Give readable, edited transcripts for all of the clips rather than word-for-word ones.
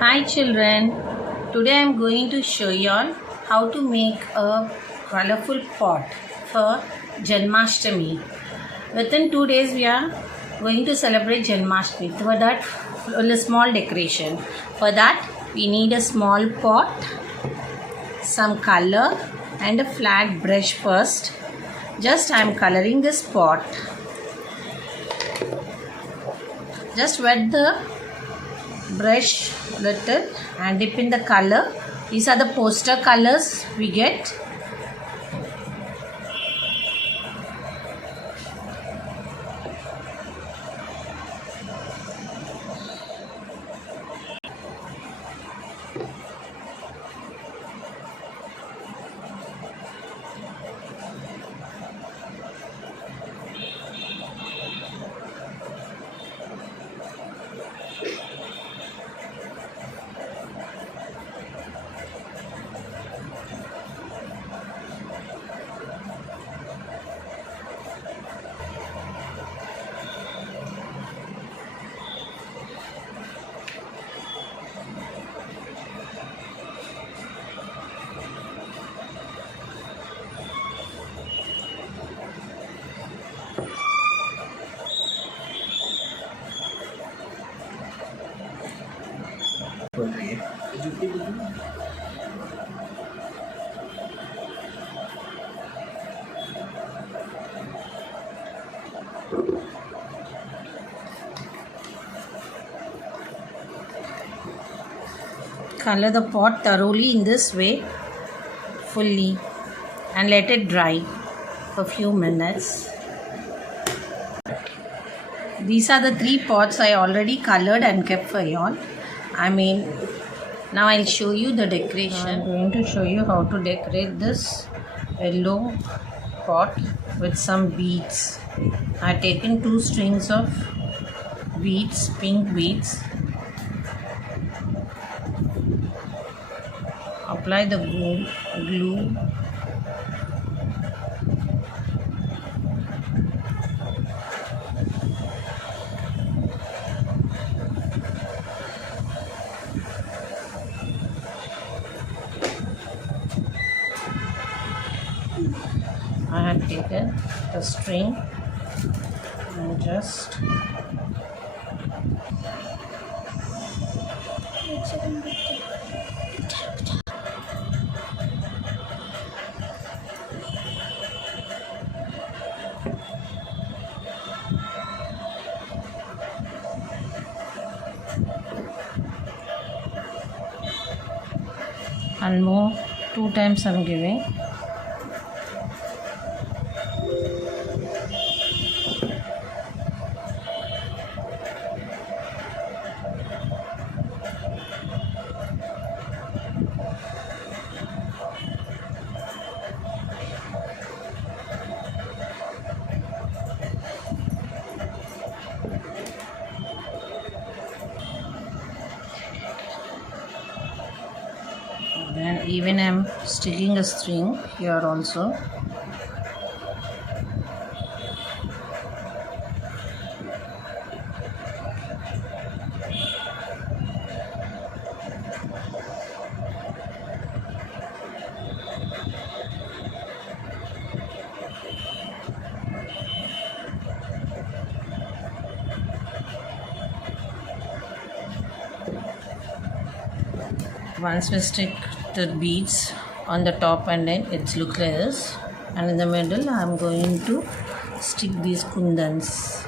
Hi children, today I am going to show you all how to make a colorful pot for Janmashtami. Within 2 days we are going to celebrate Janmashtami. For that, a small decoration. For that we need a small pot, some color and a flat brush first. Just I am coloring this pot. Just wet the brush little and dip in the color. These are the poster colors we get. Color the pot thoroughly in this way, fully, and let it dry for a few minutes. These are the 3 pots I already colored and kept for y'all. Now I'll show you the decoration. I'm going to show you how to decorate this yellow pot with some beads. I've taken 2 strings of beads, pink beads. Apply the glue. I have taken the string and just and more 2 times I'm giving. And even I'm sticking a string here also. Once we stick the beads on the top and then it looks like this, and in the middle I'm going to stick these kundans.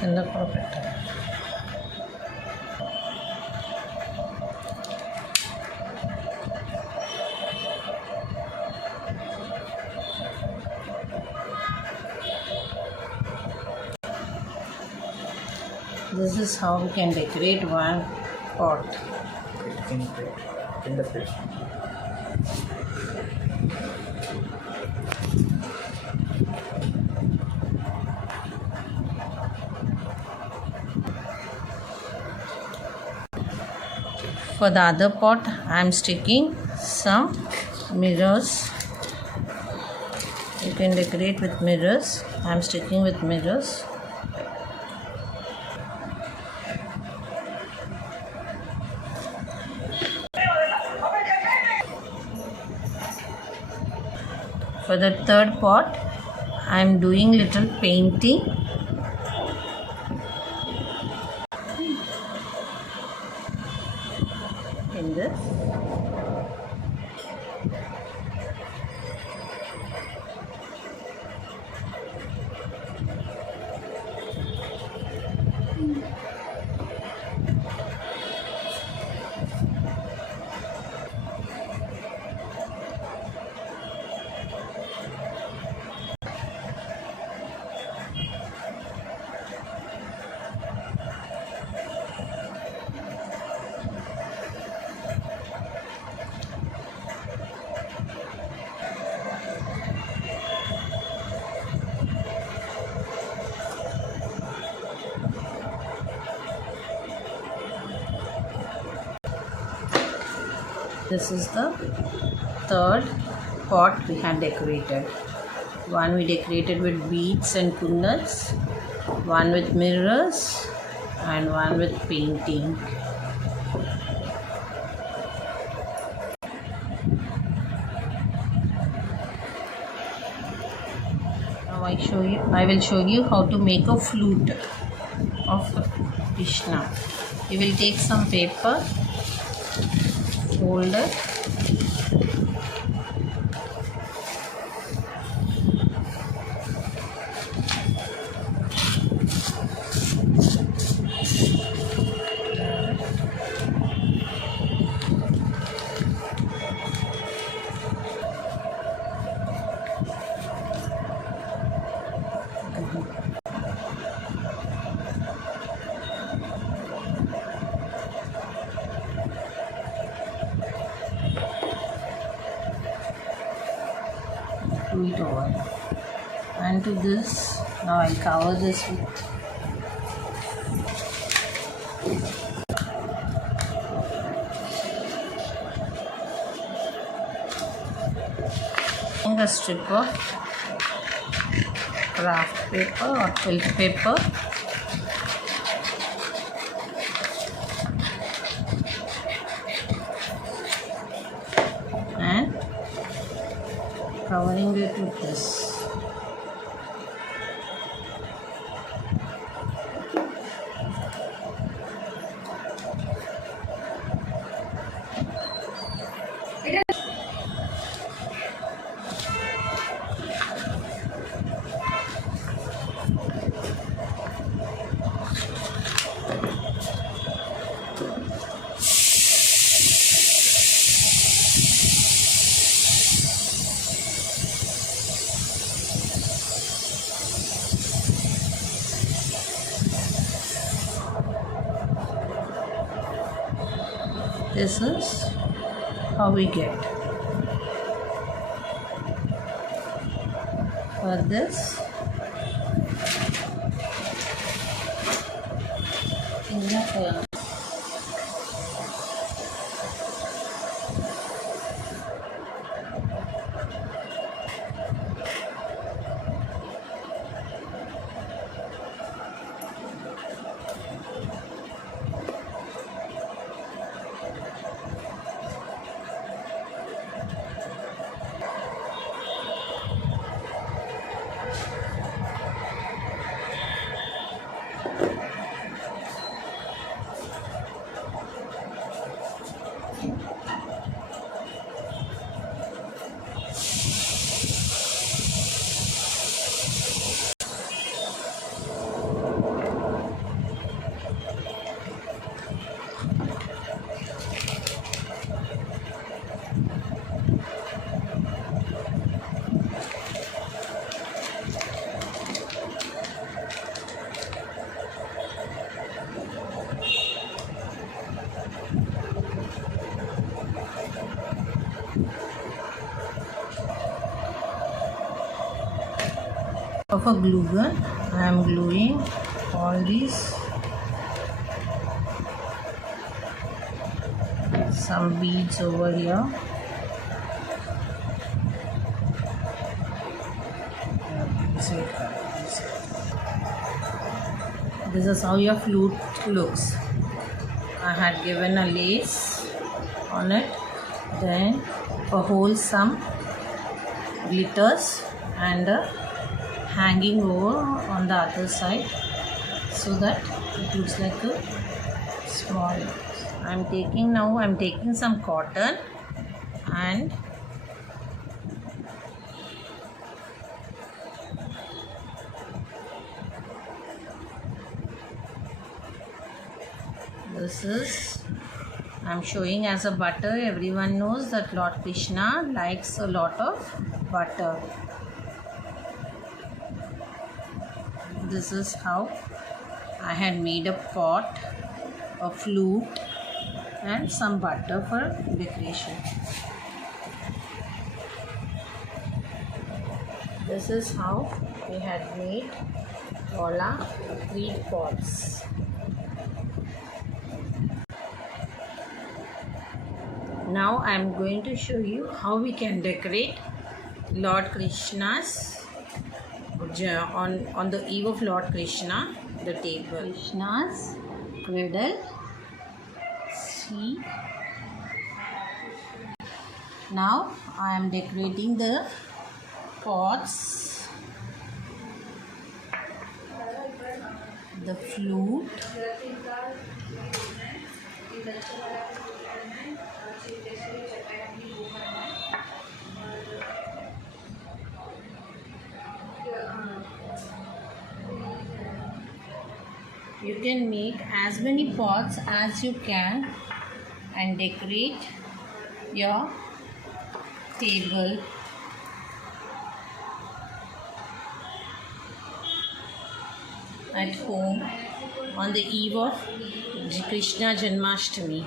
కింద కూడా పెట్టాలి. This is how we can decorate one pot. For the other pot, I am sticking some mirrors. You can decorate with mirrors. I am sticking with mirrors. For the third pot, I am doing little painting. In this. This is the third pot we have decorated. One we decorated with beads and kunnats, one with mirrors, and one with painting. Now I will show you how to make a flute of Krishna. You will take some paper, fold it, do it over, and to this now I'll cover this with a strip of craft paper or quilt paper. And covering it with this. This is how we get. For this, of a glue gun, I am gluing all these some beads over here. This is how your flute looks. I had given a lace on it, then a whole some glitters and a hanging over on the other side so that it looks like a small. I'm taking some cotton and this is I'm showing as a butter. Everyone knows that Lord Krishna likes a lot of butter. This is how I had made a pot, a flute and some butter for decoration. This is how we had made all our 3 pots. Now I am going to show you how we can decorate Lord Krishna's on the eve of Lord Krishna, the table. Krishna's cradle. See. Now I am decorating the pots, the flute, you can make as many pots as you can and decorate your table. At home on the eve of Krishna Janmashtami.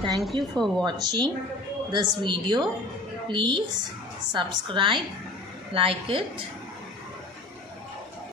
Thank you for watching this video. Please subscribe, like it